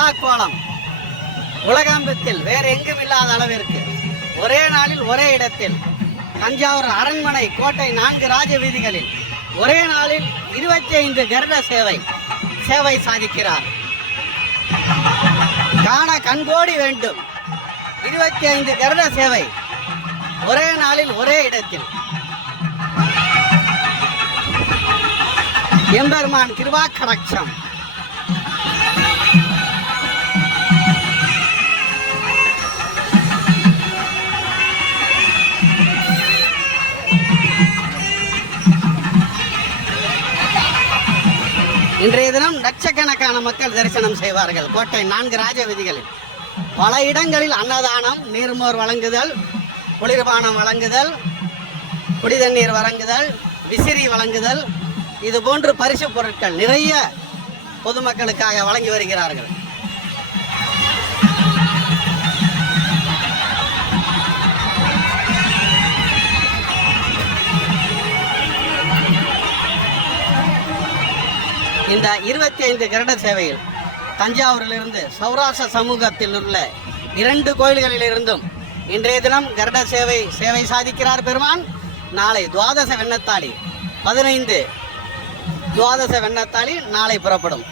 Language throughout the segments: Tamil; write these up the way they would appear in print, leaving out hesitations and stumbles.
விழா கோலம் உலகத்தில் வேற எங்கும் இல்லாத அளவிற்கு ஒரே நாளில் ஒரே இடத்தில் தஞ்சாவூர் அரண்மனை கோட்டை 4 ராஜ வீதிகளில் ஒரே நாளில் 25 கருட சேவை சாதிக்கிறார். காண கண்கோடி வேண்டும். 25 கருட சேவை ஒரே நாளில் ஒரே இடத்தில். எம்பெருமான் கிருபா கடாட்சம். இன்றைய தினம் லட்சக்கணக்கான மக்கள் தரிசனம் செய்வார்கள். கோட்டை 4 ராஜ வீதிகளில் பல இடங்களில் அன்னதானம், நீர்மோர் வழங்குதல், குளிர்பானம் வழங்குதல், குடிதண்ணீர் வழங்குதல், விசிறி வழங்குதல், இது போன்று பரிசு பொருட்கள் நிறைய பொதுமக்களுக்காக வழங்கி வருகிறார்கள். இந்த 25 கருட சேவையில் தஞ்சாவூரிலிருந்து சௌராஷ்டிர சமூகத்தில் உள்ள 2 கோயில்களிலிருந்தும் இன்றைய தினம் கருட சேவை சாதிக்கிறார் பெருமான். நாளை துவாதச வெண்ணத்தாளி 15 துவாதச வெண்ணத்தாளி நாளை புறப்படும்.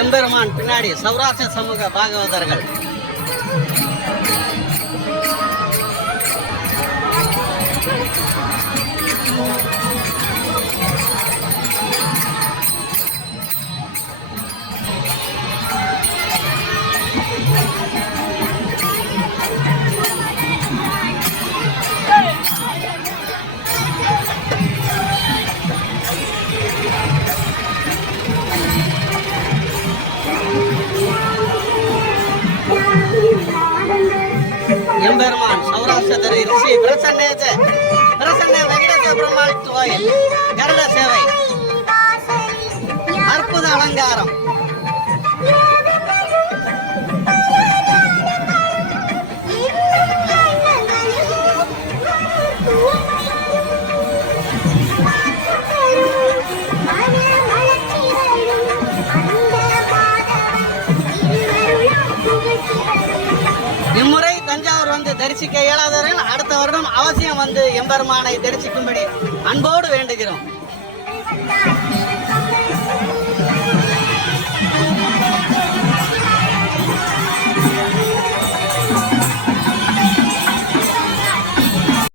எம்பெருமான் பின்னாடி சௌராஷ்டிர சமூக பாகவதர்கள். எம்பெருமான் சௌராஷ்டிர ரிஷி பிரசன்ன வெங்கடேஸ்வர பெருமாள் கோயில் கருட சேவை அற்புத அலங்காரம். இம்முறை தஞ்சாவூர் வந்து தரிசிக்க இயலாதவர்கள் அடுத்த வருடம் அவசியம் வந்து எம்பெருமானை தரிசிக்கும்படி அன்போடு வேண்டுகிறோம்.